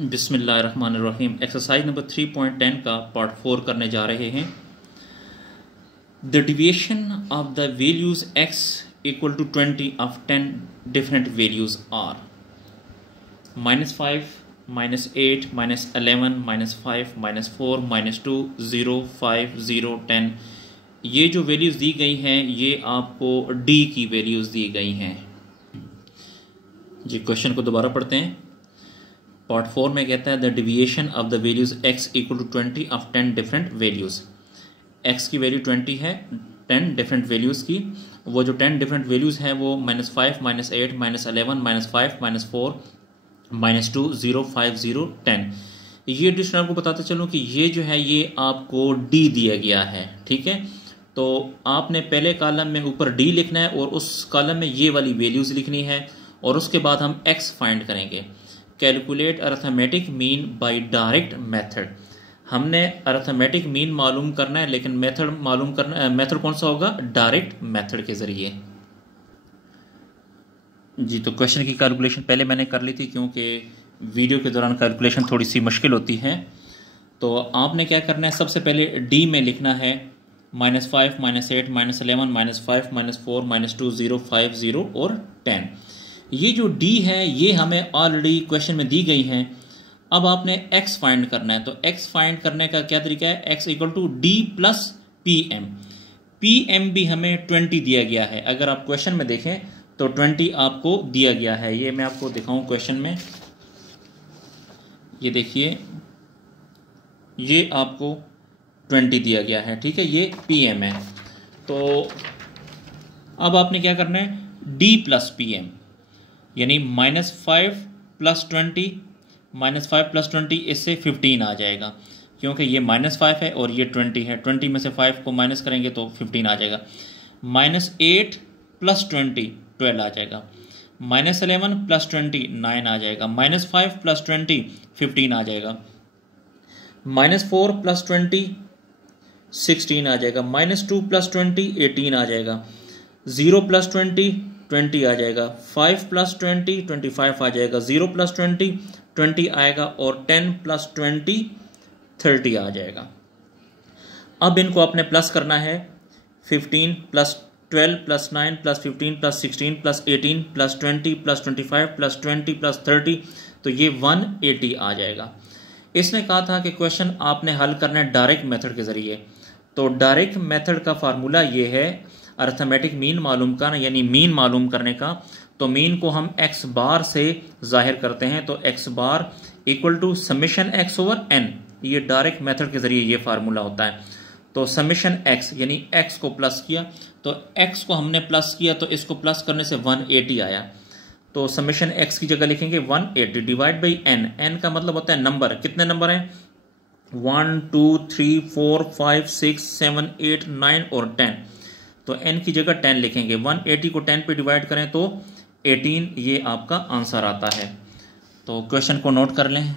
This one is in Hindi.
बिस्मिल्लाहिर्रहमानिर्रहीम। एक्सरसाइज नंबर 3.10 का पार्ट 4 करने जा रहे हैं। The deviation of the values x equal to 20 of 10 different values are -5, -8, -11, -5, -4, -2, 0, 5, 0, 10। ये जो वैल्यूज़ दी गई हैं ये आपको d की वैल्यूज़ दी गई हैं जी। क्वेश्चन को दोबारा पढ़ते हैं। पार्ट 4 में कहता है the deviation of the values x equal to 20 of 10 different values. x की वैल्यू 20 है 10 डिफरेंट वैल्यूज़ की। वो जो 10 डिफरेंट वैल्यूज़ हैं वो -5, -8, -11, -5, -4, -2, 0, 5, 0, 10। ये डिस्ट्रीब्यूशन आपको बताते चलूँ कि ये जो है ये आपको d दिया गया है, ठीक है। तो आपने पहले कॉलम में ऊपर d लिखना है और उस कॉलम में ये वाली वैल्यूज़ लिखनी है और उसके बाद हम x फाइंड करेंगे। Calculate arithmetic mean by direct method. हमने अर्थमेटिक मीन मालूम करना है लेकिन मेथड मालूम करना, मेथड कौन सा होगा? डायरेक्ट मेथड के जरिए जी। तो क्वेश्चन की कैलकुलेशन पहले मैंने कर ली थी क्योंकि वीडियो के दौरान कैलकुलेशन थोड़ी सी मुश्किल होती है। तो आपने क्या करना है, सबसे पहले डी में लिखना है -5, -8, -11, -5, -4, -2, 0, 5, 0 और 10। ये जो d है ये हमें ऑलरेडी क्वेश्चन में दी गई हैं। अब आपने x फाइंड करना है। तो x फाइंड करने का क्या तरीका है? x equal to d plus pm। pm भी हमें 20 दिया गया है। अगर आप क्वेश्चन में देखें तो 20 आपको दिया गया है। ये मैं आपको दिखाऊं क्वेश्चन में, ये देखिए ये आपको 20 दिया गया है, ठीक है। ये pm है। तो अब आपने क्या करना है, d प्लस pm यानी -5 प्लस 20, -5 प्लस 20 इससे 15 आ जाएगा क्योंकि ये -5 है और ये 20 है। 20 में से 5 को माइनस करेंगे तो 15 आ जाएगा। -8 प्लस 20 12 आ जाएगा। -11 प्लस 20 9 आ जाएगा। -5 प्लस 20 15 आ जाएगा। -4 प्लस 20 16 आ जाएगा। -2 प्लस 20 18 आ जाएगा। 0 प्लस 20 आ जाएगा। 5 प्लस 20 25 आ जाएगा। 0 प्लस 20 आएगा और 10 प्लस 20 30 आ जाएगा। अब इनको आपने प्लस करना है। 15 plus 12 plus 9 plus 15 plus 16 plus 18 plus 20 plus 25 plus 20 plus 30, तो ये 180 आ जाएगा। इसने कहा था कि क्वेश्चन आपने हल करना है डायरेक्ट मेथड के ज़रिए। तो डायरेक्ट मेथड का फार्मूला ये है अर्थमेटिक मीन मालूम करना, यानी मीन मालूम करने का। तो मीन को हम x बार से जाहिर करते हैं। तो x bar equal to summation x over n। ये डायरेक्ट मेथड के जरिए ये फार्मूला होता है। तो समेशन x यानी x को प्लस किया, तो x को हमने प्लस किया तो इसको प्लस करने से 180 आया। तो समेशन x की जगह लिखेंगे 180 डिवाइड बाई n। n का मतलब होता है नंबर। कितने नंबर हैं? 1, 2, 3, 4, 5, 6, 7, 8, 9 और 10। तो n की जगह 10 लिखेंगे। 180 को 10 पे डिवाइड करें तो 18 ये आपका आंसर आता है। तो क्वेश्चन को नोट कर लें।